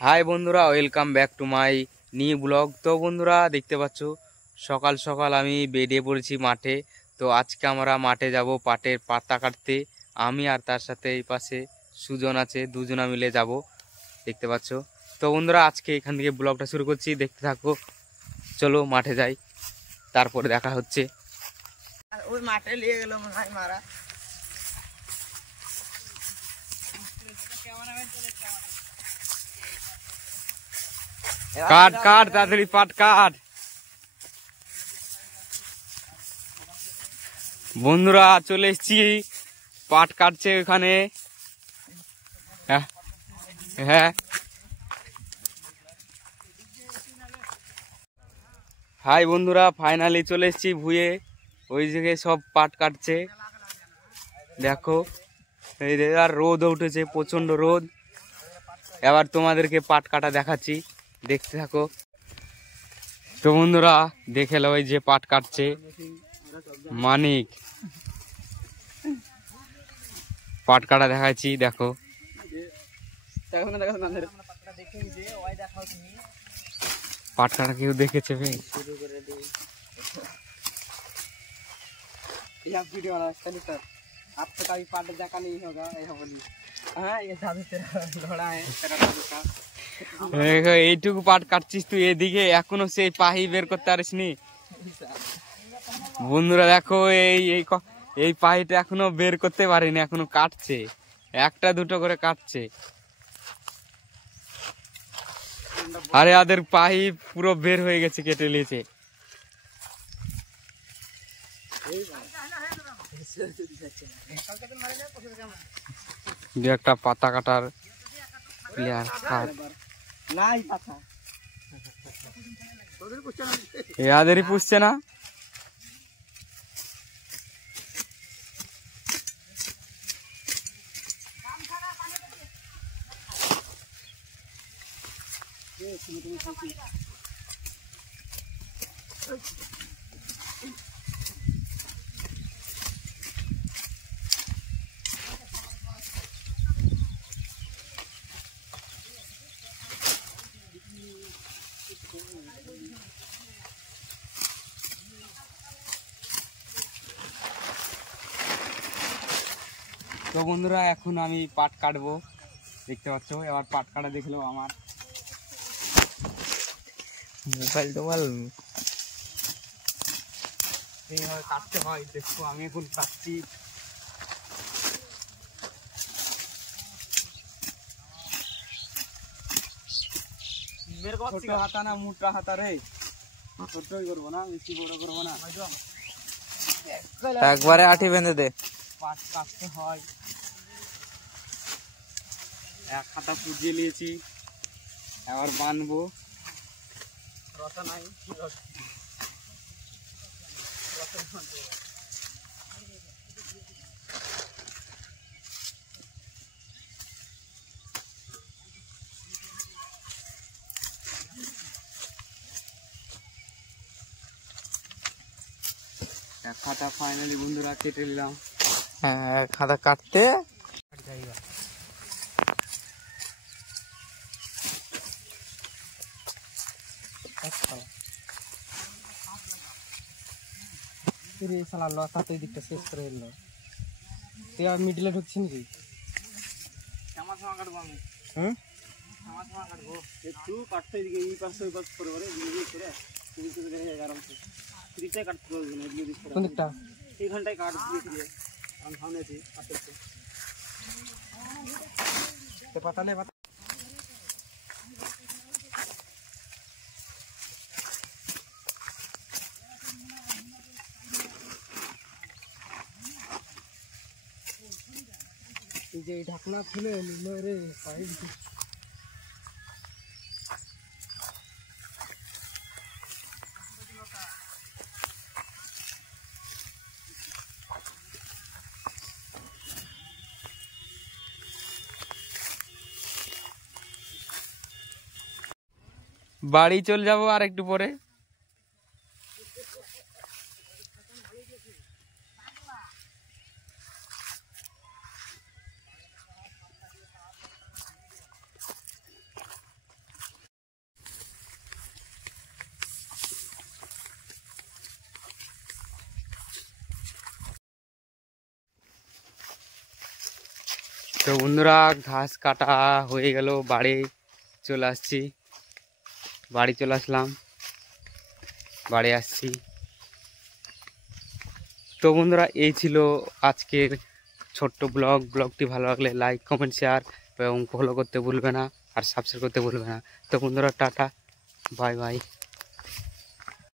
হাই বন্ধুরা, welcome back to my new blog. তো বন্ধুরা দেখতে পাচ্ছ সকাল সকাল আমি বেরিয়ে পড়েছি মাঠে। তো আজকে আমরা মাঠে যাব পাটের পাতা কাটতে। আমি আর তার সাথে এই পাশে সুজন আছে, দুজনা মিলে যাব দেখতে পাচ্ছ। তো বন্ধুরা আজকে এখান থেকে ব্লগটা শুরু করছি, দেখতে থাকো। চলো মাঠে যাই, তারপরে দেখা হচ্ছে। ওই মাঠে নিয়ে গেল মনে হয় মারা। কাট কাট তাড়াতাড়ি পাট কাট। বন্ধুরা চলে এসছি, পাট কাটছে ওখানে। হ্যাঁ হাই বন্ধুরা, ফাইনালি চলে এসছি ভুঁয়ে। ওই জায়গায় সব পাট কাটছে, দেখো। এই আর রোদ উঠেছে, প্রচন্ড রোদ। এবার তোমাদেরকে পাট কাটা দেখাচ্ছি, দেখতে থাকো। তো বন্ধুরা দেখে লো, ওই যে পাট কাটছে মানিক। পাট কাটা দেখাচ্ছি, দেখো। পাট কাটা কেউ দেখেছে ভাই? এইটুকু পাট কাটছিস তুই, এদিকে এখনো সেই পাহি বের করতে পারিসনি। বন্ধুরা দেখো, এই পাহিটা এখনো বের করতে পারিনি, এখনো কাটছে, একটা দুটো করে কাটছে। আরে আদের পাহি পুরো বের হয়ে গেছে, কেটে নিয়েছে। দু একটা পাতা কাটার প্লেয়ার এদেরই পুষছে না। তো বন্ধুরা এখন আমি পাট কাটবো, দেখতে পাচ্ছ। এবার পাট কাটা দেখলো আমার মোবাইল টোবাইল এইভাবে কাটতে হয়, দেখো। আমি এখন কাটছি। ছোট হাতা না মোটা হাতা রে? ছোটই করবো না, বেশি বড় করবো না। একবারে আঠি বেঁধে দে। পাট কাটতে হয়। এক হাতা পুজিয়ে নিয়েছি, এবার বানবো। রসা নাই, এক হাতা ফাইনালি বন্ধুরা কেটে নিলাম। হ্যাঁ, খাতা কাটতে লতা দিকটা শেষ করে এলো। তুই আর মিডিলে ঢুকছি নাকি? কাটবো আমি। হুম, কাটবো একটু কাটতে, এদিকে এই পাশে ওই পাশ করে করে আরামসে ফ্রিতে কাটতে পারবো না। কোন দিকটা? এই ঘন্টায় কাট দিয়ে আমি সামনে আছি, কাটতে পাতালে যে ঢাকনা খুলে নিল রে পাইপ। বাড়ি চলে যাবো আর একটু পরে। তো বন্ধুরা ঘাস কাটা হয়ে গেল, বাড়ি চলে আসছি, বাড়ি চলে আসলাম, বাড়ি আসছি। তো বন্ধুরা এই ছিল আজকের ছোট্ট ব্লগটি ভালো লাগলে লাইক কমেন্ট শেয়ার এবং ফলো করতে ভুলবে না, আর সাবস্ক্রাইব করতে ভুলবে না। তো বন্ধুরা টাটা, বাই বাই।